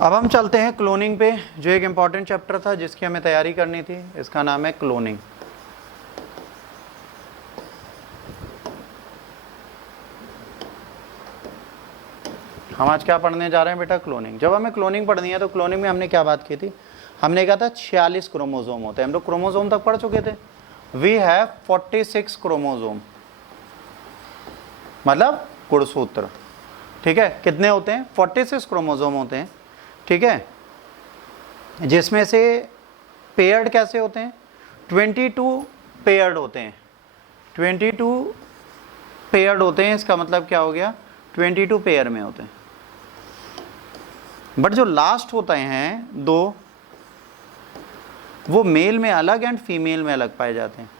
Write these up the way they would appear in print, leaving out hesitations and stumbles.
अब हम चलते हैं क्लोनिंग पे, जो एक इम्पॉर्टेंट चैप्टर था जिसकी हमें तैयारी करनी थी। इसका नाम है क्लोनिंग। हम आज क्या पढ़ने जा रहे हैं बेटा? क्लोनिंग। जब हमें क्लोनिंग पढ़नी है तो क्लोनिंग में हमने क्या बात की थी? हमने कहा था 46 क्रोमोसोम होते हैं। हम लोग क्रोमोसोम तक पढ़ चुके थे। वी हैव 46 क्रोमोसोम, मतलब गुणसूत्र। ठीक है, कितने होते हैं? 46 क्रोमोसोम होते हैं। ठीक है, जिसमें से पेयर्ड कैसे होते हैं? 22 पेयर्ड होते हैं। 22 पेयर्ड होते हैं, इसका मतलब क्या हो गया? 22 पेयर में होते हैं। बट जो लास्ट होते हैं दो, वो मेल में अलग एंड फीमेल में अलग पाए जाते हैं।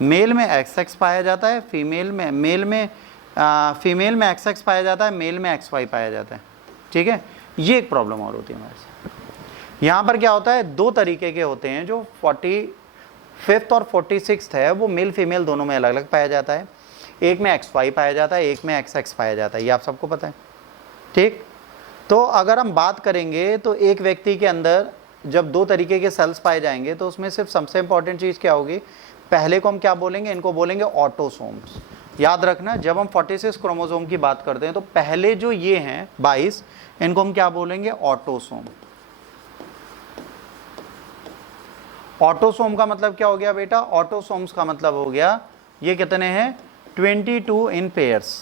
मेल में XX पाया जाता है, फीमेल में फीमेल में XX पाया जाता है, मेल में XY पाया जाता है। ठीक है, ये एक प्रॉब्लम और होती है हमारे साथ। यहाँ पर क्या होता है? दो तरीके के होते हैं। जो 45th और 46th है वो मेल फीमेल दोनों में अलग अलग पाया जाता है। एक में XY पाया जाता है, एक में XX पाया जाता है। ये आप सबको पता है। ठीक, तो अगर हम बात करेंगे तो एक व्यक्ति के अंदर जब दो तरीके के सेल्स पाए जाएंगे तो उसमें सिर्फ सबसे इंपॉर्टेंट चीज़ क्या होगी? पहले को हम क्या बोलेंगे? इनको बोलेंगे ऑटोसोम्स। याद रखना, जब हम 46 क्रोमोसोम की बात करते हैं तो पहले जो ये हैं 22, इनको हम क्या बोलेंगे? ऑटोसोम। ऑटोसोम का मतलब क्या हो गया बेटा? ऑटोसोम्स का मतलब हो गया ये कितने हैं? 22 इन पेयर्स।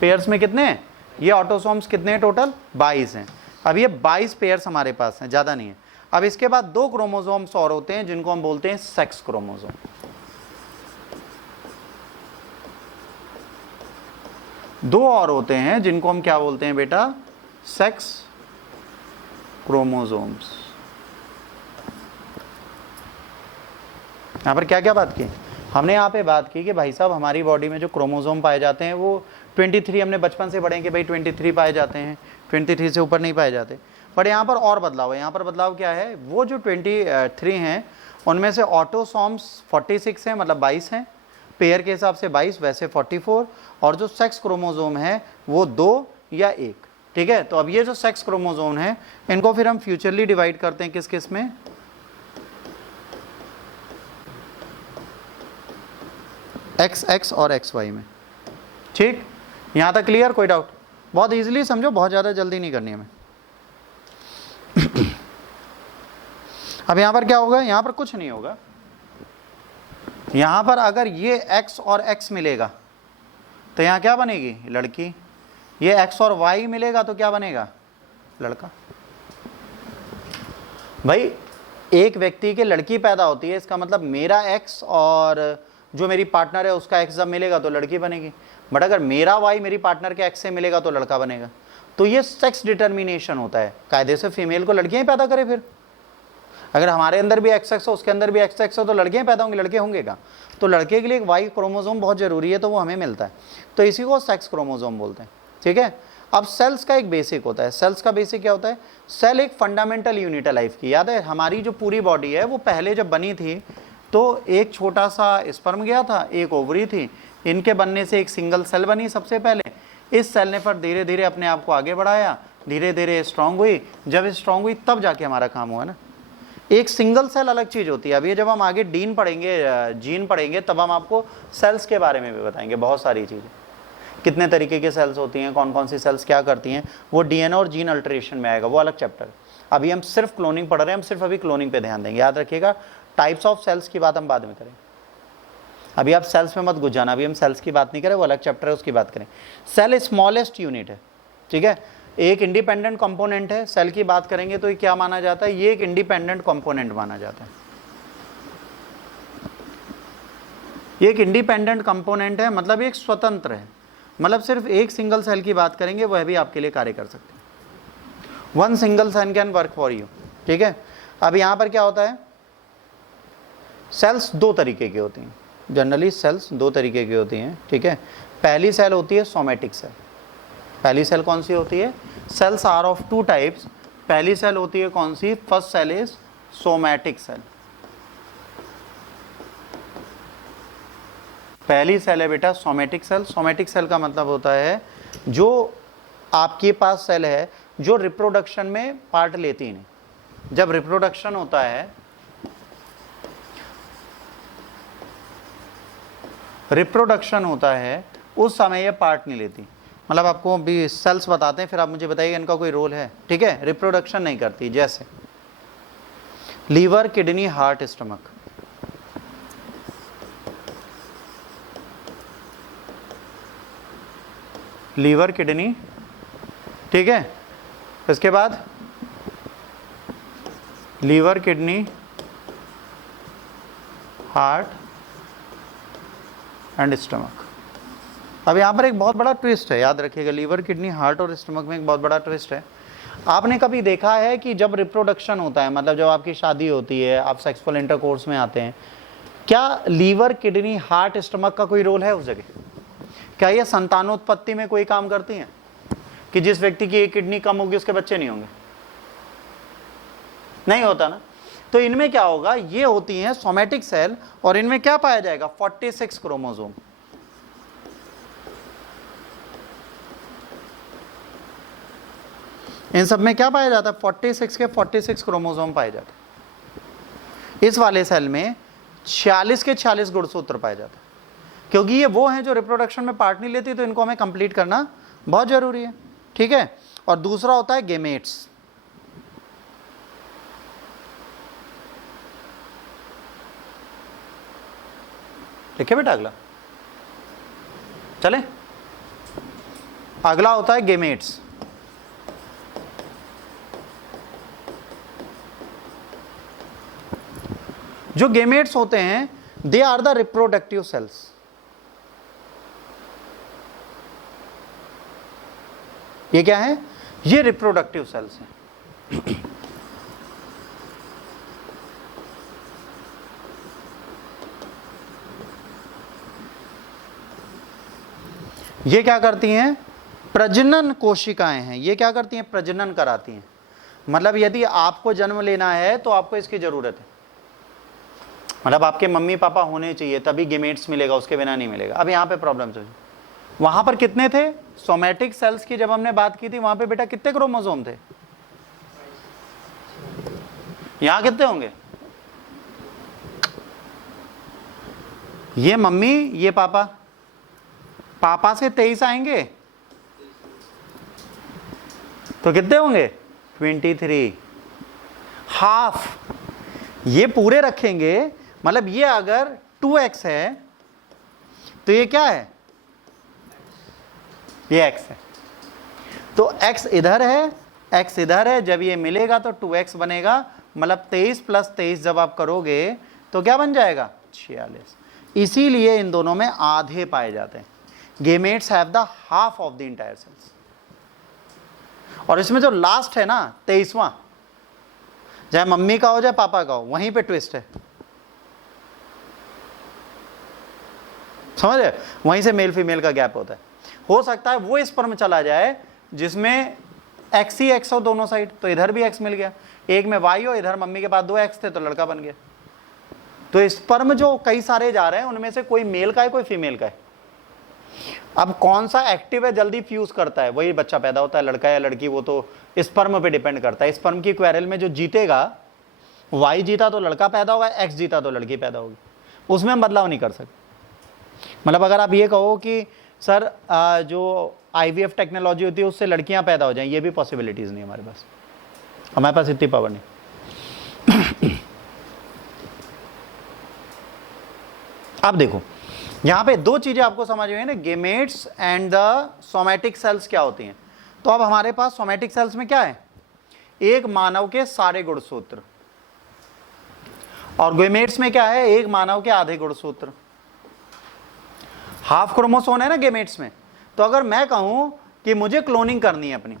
पेयर्स में कितने हैं? ये ऑटोसोम्स कितने हैं टोटल? 22 हैं। अब ये 22 पेयर्स हमारे पास हैं, ज़्यादा नहीं है। अब इसके बाद दो क्रोमोसोम्स और होते हैं जिनको हम बोलते हैं सेक्स क्रोमोसोम। दो और होते हैं जिनको हम क्या बोलते हैं बेटा? Sex chromosomes. यहां पर क्या क्या बात की हमने? यहाँ पे बात की कि भाई साहब हमारी बॉडी में जो क्रोमोसोम पाए जाते हैं वो 23, हमने बचपन से पढ़े कि भाई 23 पाए जाते हैं, 23 से ऊपर नहीं पाए जाते। बट यहाँ पर और बदलाव है। यहाँ पर बदलाव क्या है? वो जो 23 हैं उनमें से ऑटोसोम्स 46 हैं, मतलब 22 हैं। पेयर के हिसाब से 22, वैसे 44। और जो सेक्स क्रोमोसोम है वो 2 या 1। ठीक है, तो अब ये जो सेक्स क्रोमोसोम है इनको फिर हम फ्यूचरली डिवाइड करते हैं किस किस में? XX और XY में। ठीक, यहां तक क्लियर? कोई डाउट? बहुत इजीली समझो, बहुत ज़्यादा जल्दी नहीं करनी हमें। अब यहां पर क्या होगा? यहां पर कुछ नहीं होगा। यहां पर अगर ये X और X मिलेगा तो यहां क्या बनेगी? लड़की। ये X और Y मिलेगा तो क्या बनेगा? लड़का। भाई एक व्यक्ति के लड़की पैदा होती है, इसका मतलब मेरा X और जो मेरी पार्टनर है उसका X जब मिलेगा तो लड़की बनेगी। बट अगर मेरा Y मेरी पार्टनर के X से मिलेगा तो लड़का बनेगा। तो ये सेक्स डिटर्मिनेशन होता है। कायदे से फीमेल को लड़कियां ही पैदा करें। फिर अगर हमारे अंदर भी XX हो, उसके अंदर भी XX हो, तो लड़कियां पैदा होंगी, लड़के होंगे का। तो लड़के के लिए एक Y क्रोमोसोम बहुत जरूरी है, तो वो हमें मिलता है। तो इसी को सेक्स क्रोमोसोम बोलते हैं। ठीक है, अब सेल्स का एक बेसिक होता है। सेल्स का बेसिक क्या होता है? सेल एक फंडामेंटल यूनिट है लाइफ की। याद है हमारी जो पूरी बॉडी है वो पहले जब बनी थी तो एक छोटा सा स्पर्म गया था, एक ओवरी थी, इनके बनने से एक सिंगल सेल बनी सबसे पहले। इस सेल ने फिर धीरे धीरे अपने आप को आगे बढ़ाया, धीरे धीरे स्ट्रांग हुई। जब स्ट्रांग हुई तब जाके हमारा काम हुआ ना। एक सिंगल सेल अलग चीज़ होती है। अब ये जब हम आगे जीन पढ़ेंगे तब हम आपको सेल्स के बारे में भी बताएंगे, बहुत सारी चीज़ें। कितने तरीके के सेल्स होती हैं, कौन कौन सी सेल्स क्या करती हैं, वो DNA और जीन अल्टरेशन में आएगा, वो अलग चैप्टर। अभी हम सिर्फ क्लोनिंग पढ़ रहे हैं, हम सिर्फ अभी क्लोनिंग पे ध्यान देंगे। याद रखिएगा, टाइप्स ऑफ सेल्स की बात हम बाद में करेंगे। अभी आप सेल्स में मत घुस जाना, अभी हम सेल्स की बात नहीं करें, वो अलग चैप्टर है, उसकी बात करें। सेल स्मॉलेस्ट यूनिट है। ठीक है, एक इंडिपेंडेंट कंपोनेंट है। सेल की बात करेंगे तो ये क्या माना जाता है? ये एक इंडिपेंडेंट कंपोनेंट माना जाता है। ये एक इंडिपेंडेंट कंपोनेंट है, मतलब एक स्वतंत्र है। मतलब सिर्फ एक सिंगल सेल की बात करेंगे, वह भी आपके लिए कार्य कर सकते हैं। One single cell can work for you. ठीक है, अब यहां पर क्या होता है? सेल्स दो तरीके की होती हैं। जनरली सेल्स दो तरीके की होती हैं। ठीक है, पहली सेल होती है सोमेटिक सेल। पहली सेल कौन सी होती है? Cells are of two types. पहली सेल होती है कौन सी? First cell is somatic cell. पहली सेल है बेटा सोमैटिक सेल। सोमैटिक सेल का मतलब होता है जो आपके पास सेल है जो रिप्रोडक्शन में पार्ट लेती ही नहीं। जब रिप्रोडक्शन होता है, उस समय ये पार्ट नहीं लेती। मतलब आपको भी सेल्स बताते हैं, फिर आप मुझे बताइए इनका कोई रोल है, ठीक है। रिप्रोडक्शन नहीं करती, जैसे liver, kidney, heart, stomach. Liver, kidney, ठीक है। इसके बाद liver, kidney, heart and stomach. अब यहाँ पर एक बहुत बड़ा ट्विस्ट है, याद रखिएगा। लीवर, किडनी, हार्ट और स्टमक में एक बहुत बड़ा ट्विस्ट है। आपने कभी देखा है कि जब रिप्रोडक्शन होता है, मतलब जब आपकी शादी होती है, आप सेक्सुअल इंटरकोर्स में आते हैं, क्या लीवर, किडनी, हार्ट, स्टमक का कोई रोल है उस जगह? क्या ये संतानोत्पत्ति में कोई काम करती हैं कि जिस व्यक्ति की एक किडनी कम होगी उसके बच्चे नहीं होंगे? नहीं होता ना। तो इनमें क्या होगा, ये होती हैं सोमैटिक सेल, और इनमें क्या पाया जाएगा, 46 क्रोमोसोम। इन सब में क्या पाया जाता है, 46 के 46 क्रोमोसोम पाए जाते हैं। इस वाले सेल में 46 के 46 गुणसूत्र पाए जाते हैं, क्योंकि ये वो हैं जो रिप्रोडक्शन में पार्ट नहीं लेती, तो इनको हमें कंप्लीट करना बहुत जरूरी है, ठीक है। और दूसरा होता है गेमेट्स। ठीक है बेटा, अगला चले। अगला होता है गेमेट्स। जो गेमेट्स होते हैं, they are the reproductive cells. ये क्या है, ये रिप्रोडक्टिव सेल्स हैं। ये क्या करती हैं, प्रजनन कोशिकाएं हैं। ये क्या करती हैं, प्रजनन कराती हैं। मतलब यदि आपको जन्म लेना है तो आपको इसकी जरूरत है, मतलब आपके मम्मी पापा होने चाहिए तभी गेमेट्स मिलेगा, उसके बिना नहीं मिलेगा। अब यहाँ पे प्रॉब्लम है, वहां पर कितने थे, सोमैटिक सेल्स की जब हमने बात की थी, वहां पे बेटा कितने क्रोमोसोम थे, यहां कितने होंगे, ये मम्मी ये पापा, पापा से 23 आएंगे तो कितने होंगे, 23। हाफ ये पूरे रखेंगे, मतलब ये अगर 2x है तो ये क्या है, ये x है, तो x इधर है, x इधर है। जब ये मिलेगा तो 2x बनेगा, मतलब 23 + 23 जब आप करोगे तो क्या बन जाएगा, 46। इसीलिए इन दोनों में आधे पाए जाते हैं। Gametes have the half of the entire cells. और इसमें जो लास्ट है ना, 23वां, चाहे मम्मी का हो चाहे पापा का हो, वहीं पे ट्विस्ट है, समझ रहे? वहीं से मेल फीमेल का गैप होता है। हो सकता है वो स्पर्म चला जाए जिसमें एक्स ही एक्स हो दोनों साइड, तो इधर भी एक्स मिल गया। एक में वाई हो, इधर मम्मी के पास 2 एक्स थे तो लड़का बन गया। तो स्पर्म जो कई सारे जा रहे हैं उनमें से कोई मेल का है कोई फीमेल का है। अब कौन सा एक्टिव है, जल्दी फ्यूज करता है, वही बच्चा पैदा होता है, लड़का या लड़की, वो तो स्पर्म पे डिपेंड करता है। स्पर्म की क्वेरल में जो जीतेगा, वाई जीता तो लड़का पैदा होगा, एक्स जीता तो लड़की पैदा होगी, उसमें हम बदलाव नहीं कर सकते। मतलब अगर आप ये कहो कि सर जो IVF टेक्नोलॉजी होती है उससे लड़कियां पैदा हो जाएं, ये भी पॉसिबिलिटीज नहीं हमारे पास, हमारे पास इतनी पावर नहीं। अब देखो यहां पे 2 चीजें आपको समझ में ना, gametes and the somatic cells क्या होती हैं। तो अब हमारे पास सोमैटिक सेल्स में क्या है, एक मानव के सारे गुणसूत्र, और गेमेट्स में क्या है, एक मानव के आधे गुणसूत्र। हाफ क्रोमोसोम है ना गेमेट्स में। तो अगर मैं कहूं कि मुझे क्लोनिंग करनी है अपनी,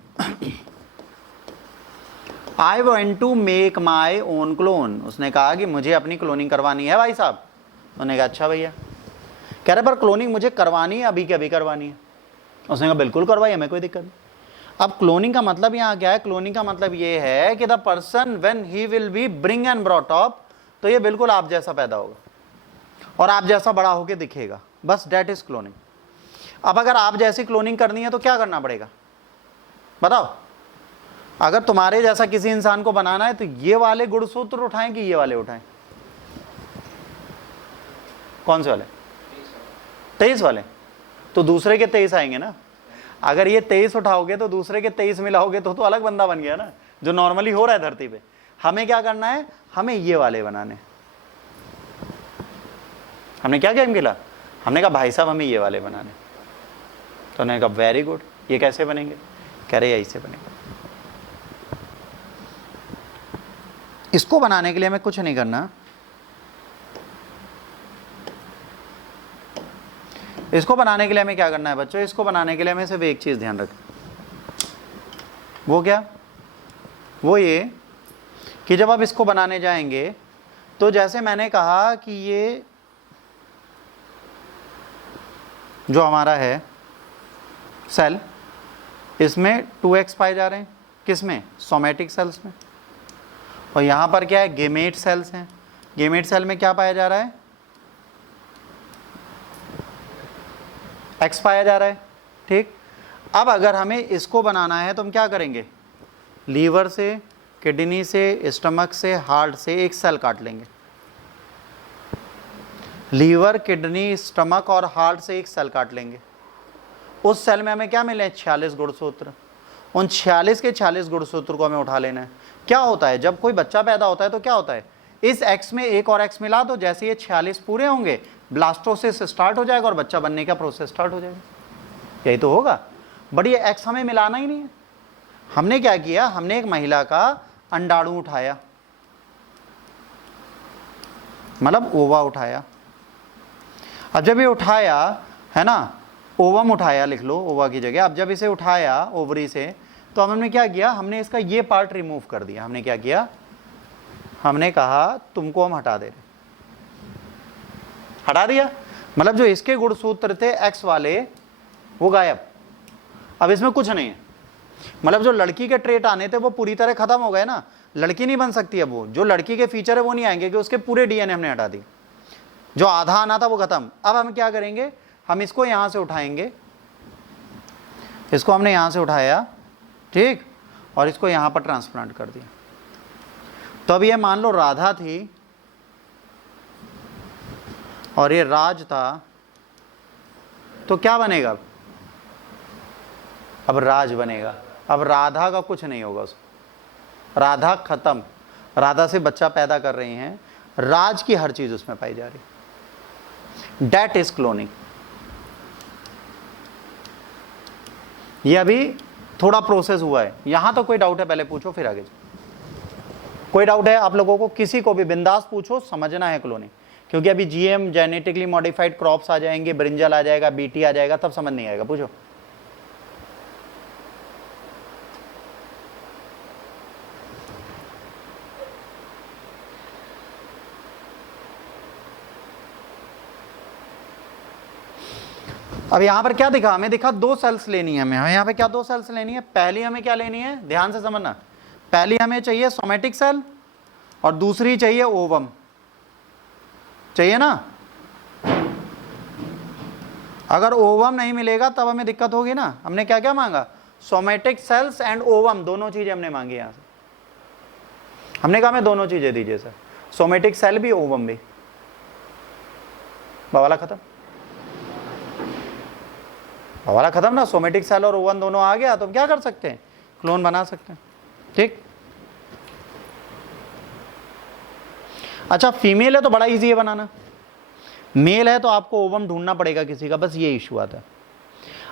I want to make my own clone, उसने कहा कि मुझे अपनी क्लोनिंग करवानी है भाई साहब। उन्होंने कहा अच्छा भैया, कह रहे पर क्लोनिंग मुझे करवानी है, अभी के अभी करवानी है। उसने कहा बिल्कुल करवाइए, हमें कोई दिक्कत नहीं। अब क्लोनिंग का मतलब यहाँ क्या है, क्लोनिंग का मतलब ये है कि the person when he will be bring and brought up, तो ये बिल्कुल आप जैसा पैदा होगा और आप जैसा बड़ा होके दिखेगा, बस डेट इज क्लोनिंग। अब अगर आप जैसी क्लोनिंग करनी है तो क्या करना पड़ेगा बताओ, अगर तुम्हारे जैसा किसी इंसान को बनाना है तो ये वाले गुणसूत्र उठाएं कि ये वाले उठाएं? कौन से वाले? 23 वाले। तो दूसरे के 23 आएंगे ना। अगर ये 23 उठाओगे तो दूसरे के 23 मिलाओगे तो अलग बंदा बन गया ना, जो नॉर्मली हो रहा है धरती पे। हमें क्या करना है? हमें ये वाले बनाने। हमने क्या गेम खेला? हमने कहा भाई साहब हमें ये वाले बनाने। तो उन्होंने कहा वेरी गुड, ये कैसे बनेंगे? कह रहे ऐसे बनेंगे। इसको बनाने के लिए हमें कुछ नहीं करना, इसको बनाने के लिए हमें क्या करना है बच्चों? इसको बनाने के लिए हमें सिर्फ एक चीज ध्यान रखें। वो क्या? वो ये कि जब आप इसको बनाने जाएंगे तो जैसे मैंने कहा कि ये जो हमारा है सेल, इसमें 2x पाए जा रहे हैं। किसमें? सोमैटिक सेल्स में। और यहां पर क्या है? गेमेट सेल्स हैं। गेमेट सेल में क्या पाया जा रहा है? x पाया जा रहा है। ठीक। अब अगर हमें इसको बनाना है तो हम क्या करेंगे? लीवर से, किडनी से, स्टमक से, हार्ट से एक सेल काट लेंगे। लीवर, किडनी, स्टमक और हार्ट से एक सेल काट लेंगे। उस सेल में हमें क्या मिले? 46 गुणसूत्र। उन 46 के 46 गुणसूत्र को हमें उठा लेना है। क्या होता है जब कोई बच्चा पैदा होता है तो क्या होता है? इस x में एक और x मिला दो, जैसे ये 46 पूरे होंगे ब्लास्टोसिस स्टार्ट हो जाएगा और बच्चा बनने का प्रोसेस स्टार्ट हो जाएगा। यही तो होगा। बट ये x हमें मिलाना ही नहीं है। हमने क्या किया? हमने एक महिला का अंडाणु उठाया, मतलब ओवा उठाया। अब जब ये उठाया है ना, ओवम उठाया, लिख लो ओवा की जगह। अब जब इसे उठाया ओवरी से तो हमने क्या किया? हमने इसका ये पार्ट रिमूव कर दिया। हमने क्या किया? हमने कहा तुमको हम हटा दे रहे, हटा दिया। मतलब जो इसके गुणसूत्र थे x वाले वो गायब। अब इसमें कुछ नहीं है। मतलब जो लड़की के ट्रेट आने थे वो पूरी तरह खत्म हो गए ना। लड़की नहीं बन सकती अब वो। जो लड़की के फीचर है वो नहीं आएंगे, कि उसके पूरे डीएनए हमने हटा दी। जो आधा आना था वो खत्म। अब हम क्या करेंगे? हम इसको यहां से उठाएंगे। इसको हमने यहां से उठाया, ठीक, और इसको यहां पर ट्रांसप्लांट कर दिया। तो अब ये मान लो राधा थी और ये राज था, तो क्या बनेगा? अब राज बनेगा। अब राधा का कुछ नहीं होगा उसमें। राधा खत्म। राधा से बच्चा पैदा कर रही हैं, राज की हर चीज उसमें पाई जा रही। That is cloning. ये अभी थोड़ा प्रोसेस हुआ है। यहां तो कोई डाउट है? पहले पूछो फिर आगे। कोई डाउट है आप लोगों को? किसी को भी बिंदास पूछो, समझना है क्लोनिंग। क्योंकि अभी जीएम जेनेटिकली मॉडिफाइड क्रॉप्स आ जाएंगे, ब्रिंजल आ जाएगा, बीटी आ जाएगा, तब समझ नहीं आएगा। पूछो। अब यहां पर क्या दिखा? हमें दिखा 2 सेल्स लेनी है। हमें यहां पे क्या 2 सेल्स लेनी है? पहली हमें क्या लेनी है? ध्यान से समझना। पहली हमें चाहिए सोमैटिक सेल और दूसरी चाहिए ओवम। चाहिए ना? अगर ओवम नहीं मिलेगा तब हमें दिक्कत होगी ना। हमने क्या क्या मांगा? सोमैटिक सेल्स एंड ओवम, दोनों चीजें हमने मांगी। यहां से हमने कहा हमें दोनों चीजें दीजिए सर, सोमैटिक सेल भी ओवम भी। बवाला खत्म। बवाला खत्म ना। सोमैटिक सेल और ओवम दोनों आ गया तो हम क्या कर सकते हैं? क्लोन बना सकते हैं। ठीक। अच्छा, फीमेल है तो बड़ा इजी है बनाना। मेल है तो आपको ओवम ढूंढना पड़ेगा किसी का, बस ये इशू आता है।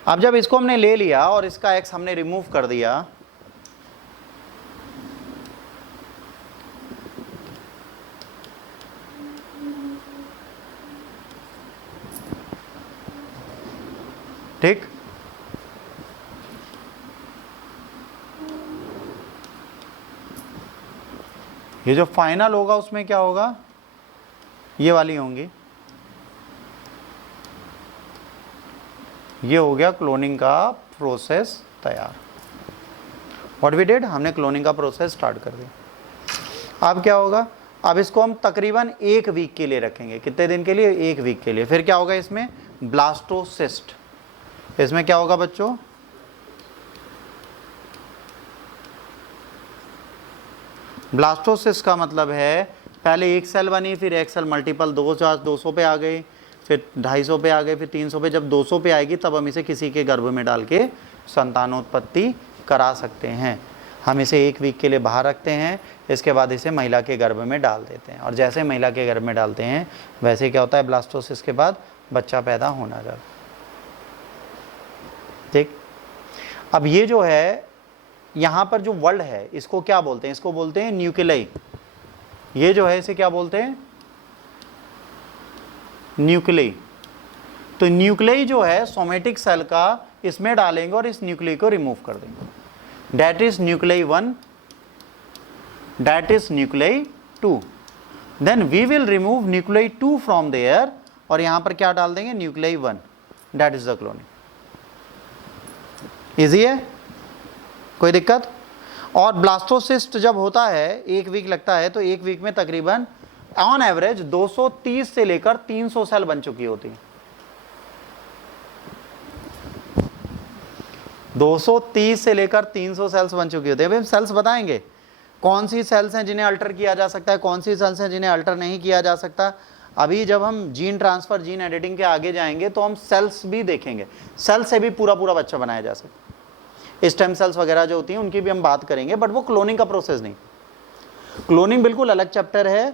अब जब इसको हमने ले लिया और इसका एक्स हमने रिमूव कर दिया, ठीक, ये जो फाइनल होगा उसमें क्या होगा? ये वाली होंगी। ये हो गया क्लोनिंग का प्रोसेस तैयार। व्हाट वी डिड, हमने क्लोनिंग का प्रोसेस स्टार्ट कर दिया। अब क्या होगा? अब इसको हम तकरीबन 1 वीक के लिए रखेंगे। कितने दिन के लिए? 1 वीक के लिए। फिर क्या होगा इसमें? ब्लास्टोसिस्ट। इसमें क्या होगा बच्चों? ब्लास्टोसिस्ट का मतलब है पहले एक सेल बनी, फिर एक सेल मल्टीपल 200 पे आ गई, फिर 250 पे आ गए, फिर 300 पे, जब 200 पे आएगी तब हम इसे किसी के गर्भ में डाल के संतानोत्पत्ति करा सकते हैं। हम इसे 1 वीक के लिए बाहर रखते हैं, इसके बाद इसे महिला के गर्भ में डाल देते हैं, और जैसे महिला के गर्भ में डालते हैं वैसे क्या होता है, ब्लास्टोसिस के बाद बच्चा पैदा होना जाता है। ठीक, अब ये जो है यहाँ पर जो वर्ड है इसको क्या बोलते हैं, इसको बोलते हैं न्यूक्लियाई। ये जो है इसे क्या बोलते हैं, न्यूक्लियाई। तो न्यूक्लियाई जो है सोमेटिक सेल का इसमें डालेंगे और इस न्यूक्लियाई को रिमूव कर देंगे। That is nuclei 1, that is nuclei 2. Then we will remove nuclei 2 from there और यहां पर क्या डाल देंगे, nuclei 1. That is the cloning. Easy है, कोई दिक्कत? और ब्लास्टोसिस्ट जब होता है 1 वीक लगता है, तो 1 वीक में तकरीबन ऑन एवरेज 230 से लेकर 300 सेल बन चुकी होती है। 230 से लेकर 300 सेल्स बन चुकी होती है। अभी सेल्स बताएंगे कौन सी सेल्स हैं जिन्हें अल्टर किया जा सकता है, कौन सी सेल्स हैं जिन्हें अल्टर नहीं किया जा सकता। अभी जब हम जीन ट्रांसफर, जीन एडिटिंग के आगे जाएंगे तो हम सेल्स भी देखेंगे, सेल से भी पूरा पूरा बच्चा बनाया जा सकता है। स्टेम सेल्स वगैरह जो होती हैं उनकी भी हम बात करेंगे, बट वो क्लोनिंग का प्रोसेस नहीं। क्लोनिंग बिल्कुल अलग चैप्टर है।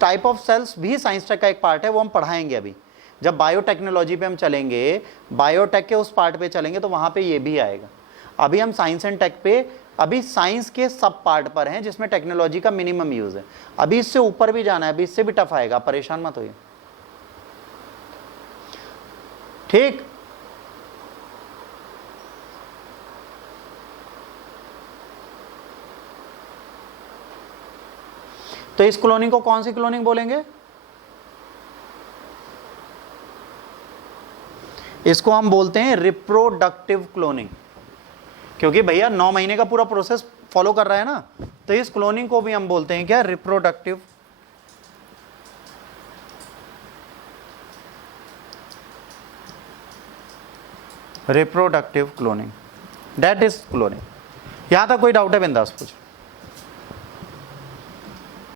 टाइप ऑफ सेल्स भी साइंस टेक का एक पार्ट है, वो हम पढ़ाएंगे। अभी जब बायोटेक्नोलॉजी पे हम चलेंगे, बायोटेक के उस पार्ट पे चलेंगे तो वहां पे ये भी आएगा। अभी हम साइंस एंड टेक पे, अभी साइंस के सब पार्ट पर हैं जिसमें टेक्नोलॉजी का मिनिमम यूज है। अभी इससे ऊपर भी जाना है, अभी इससे भी टफ आएगा, परेशान मत होइए। ठीक, तो इस क्लोनिंग को कौन सी क्लोनिंग बोलेंगे? इसको हम बोलते हैं रिप्रोडक्टिव क्लोनिंग, क्योंकि भैया 9 महीने का पूरा प्रोसेस फॉलो कर रहा है ना, तो इस क्लोनिंग को भी हम बोलते हैं क्या, reproductive. Reproductive cloning, that is cloning. यहां तक कोई डाउट है बिंदास पूछ।